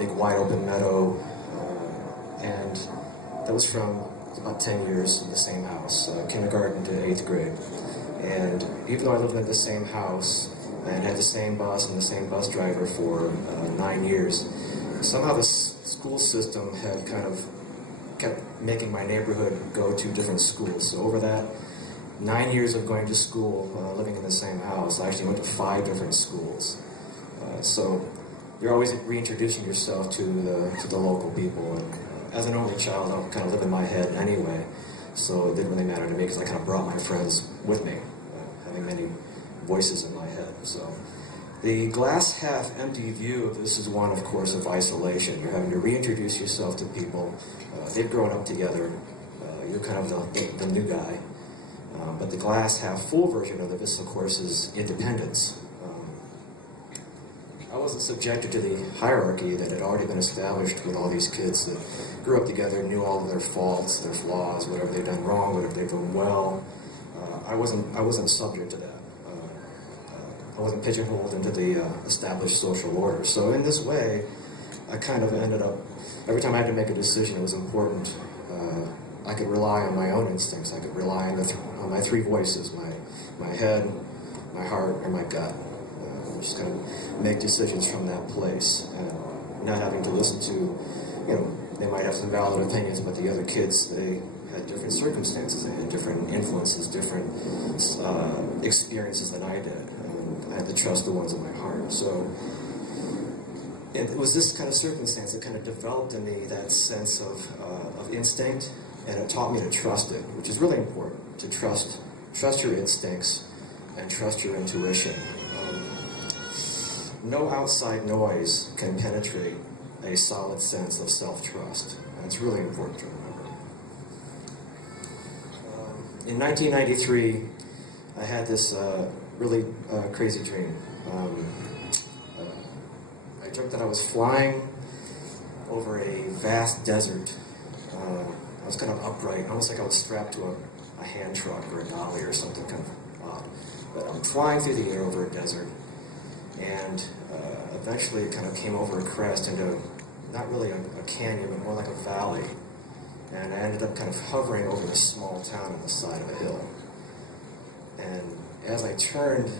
big wide open meadow, and that was from about 10 years in the same house, kindergarten to 8th grade. And even though I lived in the same house and had the same bus and the same bus driver for 9 years, somehow the school system had kind of kept making my neighborhood go to different schools. So over that 9 years of going to school, living in the same house, I actually went to 5 different schools. So you're always reintroducing yourself to the local people. And as an only child, I kind of lived in my head anyway, so it didn't really matter to me because I kind of brought my friends with me, having many voices in my head. So the glass half empty view of this is one, of course, of isolation. You're having to reintroduce yourself to people. They've grown up together. You're kind of the new guy. But the glass half full version of this, of course, is independence. I wasn't subjected to the hierarchy that had already been established with all these kids that grew up together, knew all of their faults, their flaws, whatever they've done wrong, whatever they've done well. I wasn't subject to that. I wasn't pigeonholed into the established social order. So in this way, I kind of ended up, every time I had to make a decision, it was important. I could rely on my own instincts. I could rely on my 3 voices, my head, my heart, and my gut. Just kind of make decisions from that place, and not having to listen to, they might have some valid opinions, but the other kids, they had different circumstances, they had different influences, different experiences than I did. I had to trust the ones in my heart. So it was this kind of circumstance that kind of developed in me that sense of instinct, and it taught me to trust it, which is really important, to trust your instincts and trust your intuition. No outside noise can penetrate a solid sense of self-trust, and it's really important to remember. In 1993, I had this really crazy dream. I dreamt that I was flying over a vast desert. I was kind of upright, almost like I was strapped to a hand truck or a dolly or something kind of odd. But I'm flying through the air over a desert. And eventually it kind of came over a crest into not really a canyon, but more like a valley. And I ended up kind of hovering over this small town on the side of a hill. And as I turned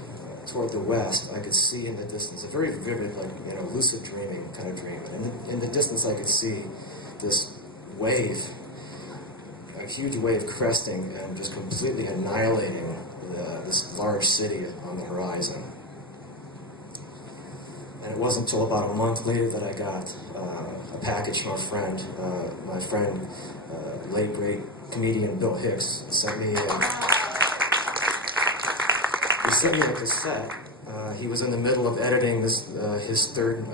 toward the west, I could see in the distance, a very vivid, like, lucid dreaming kind of dream. And in the distance I could see this wave, a huge wave cresting and just completely annihilating this large city on the horizon. And it wasn't until about a month later that I got a package from a friend. My friend, late great comedian Bill Hicks, sent me a cassette. He was in the middle of editing this his 3rd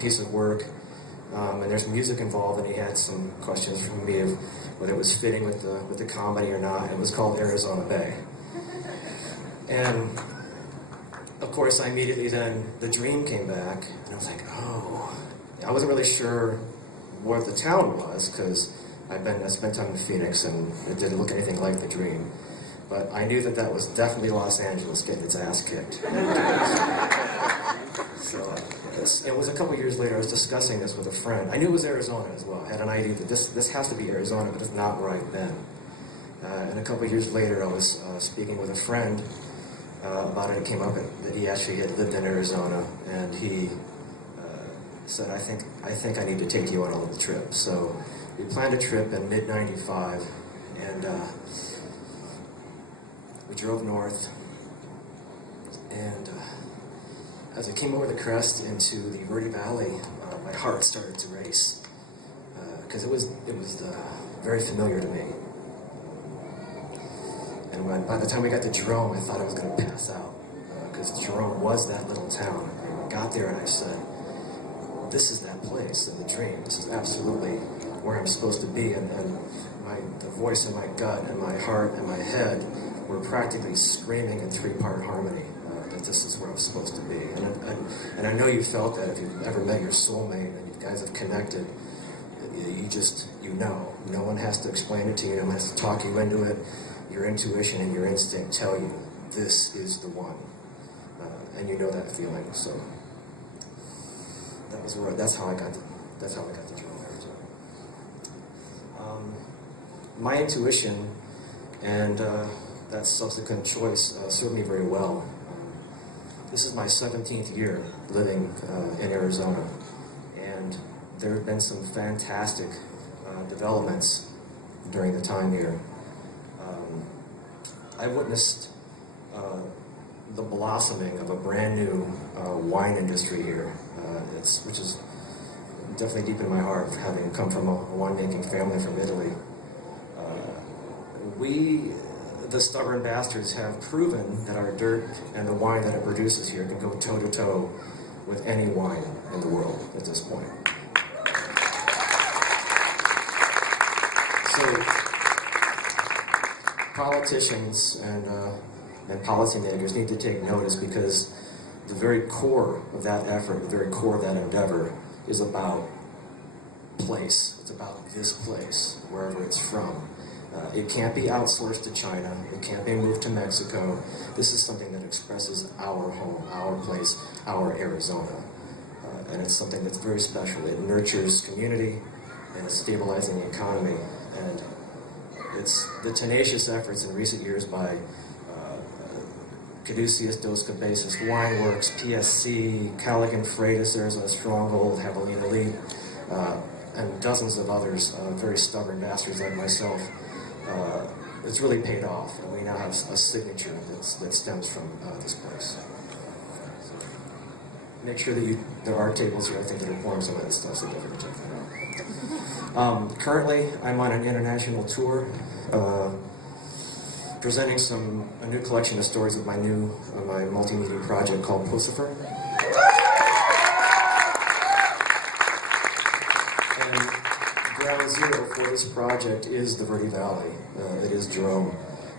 piece of work, and there's music involved, and he had some questions from me of whether it was fitting with the comedy or not. It was called Arizona Bay. And of course, I immediately then, the dream came back, and I was like, oh. I wasn't really sure what the town was, because I spent time in Phoenix, and it didn't look anything like the dream. But I knew that was definitely Los Angeles getting its ass kicked. So it was a couple years later, I was discussing this with a friend. I knew it was Arizona as well. I had an idea that this has to be Arizona, but it's not right then. And a couple years later, I was speaking with a friend about it. It came up that he actually had lived in Arizona, and he said, I think I need to take you on a little trip. So we planned a trip in mid-95, and we drove north, and as I came over the crest into the Verde Valley, my heart started to race, because it was very familiar to me. And by the time we got to Jerome, I thought I was going to pass out, because Jerome was that little town. And I got there and I said, this is that place in the dream. This is absolutely where I'm supposed to be. And the voice in my gut and my heart and my head were practically screaming in 3-part harmony that this is where I'm supposed to be. And I know you felt that if you've ever met your soulmate and you guys have connected, you know. No one has to explain it to you. No one has to talk you into it. Your intuition and your instinct tell you this is the one, and you know that feeling. So That's how I got the drum there. My intuition and that subsequent choice served me very well. This is my 17th year living in Arizona, and there have been some fantastic developments during the time here. I witnessed the blossoming of a brand new wine industry here, which is definitely deep in my heart, having come from a winemaking family from Italy. We, the stubborn bastards, have proven that our dirt and the wine that it produces here can go toe-to-toe with any wine in the world at this point. So, politicians and policymakers need to take notice, because the very core of that effort, the very core of that endeavor, is about place. It's about this place, wherever it's from. It can't be outsourced to China. It can't be moved to Mexico. This is something that expresses our home, our place, our Arizona. And it's something that's very special. It nurtures community, and it's stabilizing the economy. And it's the tenacious efforts in recent years by Caduceus Dos Cabezas Wine Works, PSC, Callaghan Freitas, Arizona Stronghold, Javelina Elite, and dozens of others, very stubborn bastards like myself. It's really paid off, and we now have a signature that stems from this place. So make sure that there are tables here, I think, that inform some of this stuff, so definitely check that out. Currently, I'm on an international tour, presenting a new collection of stories of my multimedia project called Pussifer. And ground zero for this project is the Verde Valley. It is Jerome,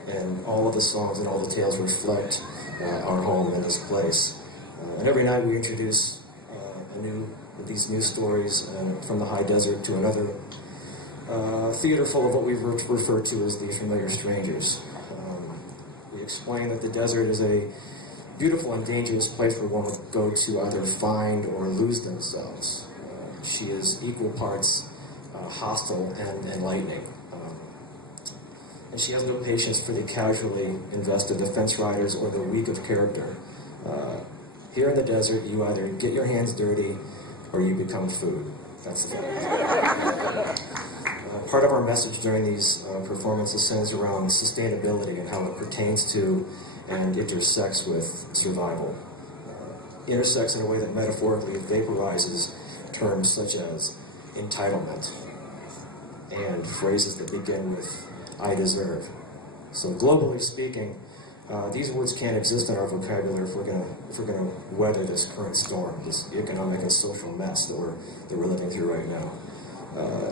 and all of the songs and all the tales reflect our home in this place. And every night we introduce these new stories from the high desert to another theater full of what we refer to as the familiar strangers. We explain that the desert is a beautiful and dangerous place where one would go to either find or lose themselves. She is equal parts hostile and enlightening. And she has no patience for the casually invested fence riders or the weak of character. Here in the desert, you either get your hands dirty or you become food. That's the fact. Part of our message during these performances centers around sustainability and how it pertains to and intersects with survival. Intersects in a way that metaphorically vaporizes terms such as entitlement and phrases that begin with I deserve. So globally speaking, these words can't exist in our vocabulary if we're going to weather this current storm, this economic and social mess that we're living through right now.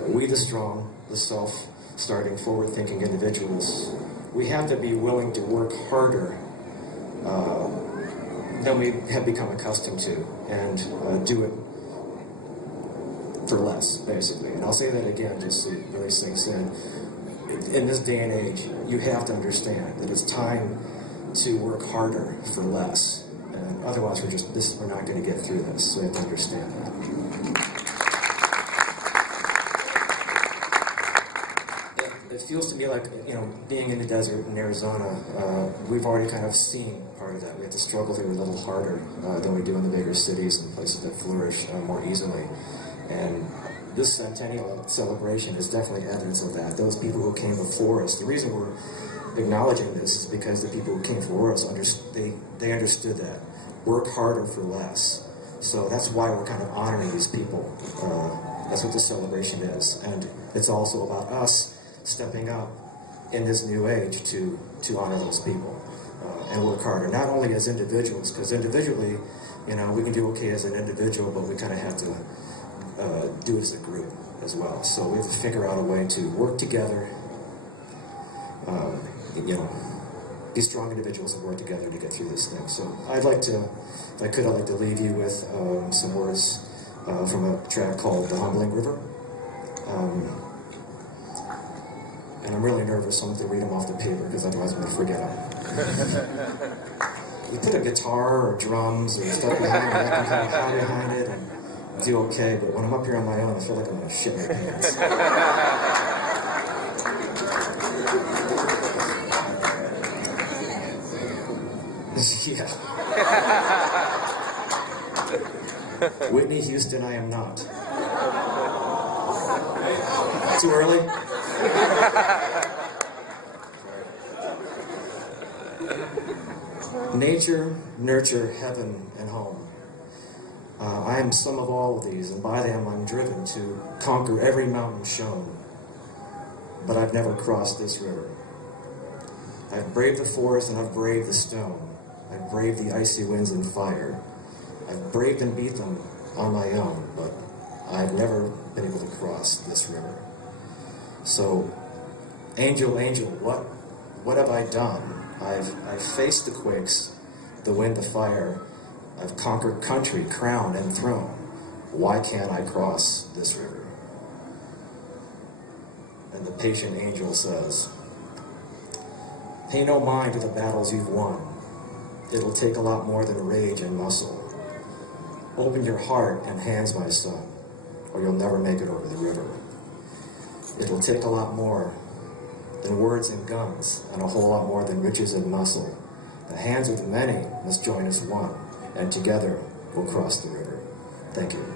We, the strong, the self-starting, forward-thinking individuals, we have to be willing to work harder than we have become accustomed to, and do it for less, basically. And I'll say that again, just so it really sinks in. In this day and age, you have to understand that it's time to work harder for less, and otherwise we're not going to get through this. So you have to understand that. It feels to me like, being in the desert in Arizona, we've already kind of seen part of that. We have to struggle here a little harder than we do in the bigger cities and places that flourish more easily. And this centennial celebration is definitely evidence of that. Those people who came before us, the reason we're acknowledging this is because the people who came before us, they understood that. Work harder for less. So that's why we're kind of honoring these people. That's what the celebration is. And it's also about us stepping up in this new age to honor those people and work harder. Not only as individuals, because individually, we can do okay as an individual, but we kind of have to do it as a group as well. So we have to figure out a way to work together, be strong individuals and work together to get through this thing. So I'd like to leave you with some words from a track called The Humbling River. And I'm really nervous, so I'm going to read them off the paper, because otherwise I'm going to forget them. You put a guitar or drums or stuff behind it, I can kind of hide behind it, and do okay, but when I'm up here on my own, I feel like I'm going to shit my pants. Yeah. Whitney Houston, I am not. Too early? Nature, nurture, heaven, and home. I am some of all of these, and by them I'm driven to conquer every mountain shown. But I've never crossed this river. I've braved the forest and I've braved the stone. I've braved the icy winds and fire. I've braved and beat them on my own, but I've never been able to cross this river. So, angel, angel, what have I done? I've faced the quakes, the wind, the fire. I've conquered country, crown, and throne. Why can't I cross this river? And the patient angel says, pay no mind to the battles you've won. It'll take a lot more than rage and muscle. Open your heart and hands, my son, or you'll never make it over the river. It'll take a lot more than words and guns, and a whole lot more than riches and muscle. The hands of the many must join as one, and together we'll cross the river. Thank you.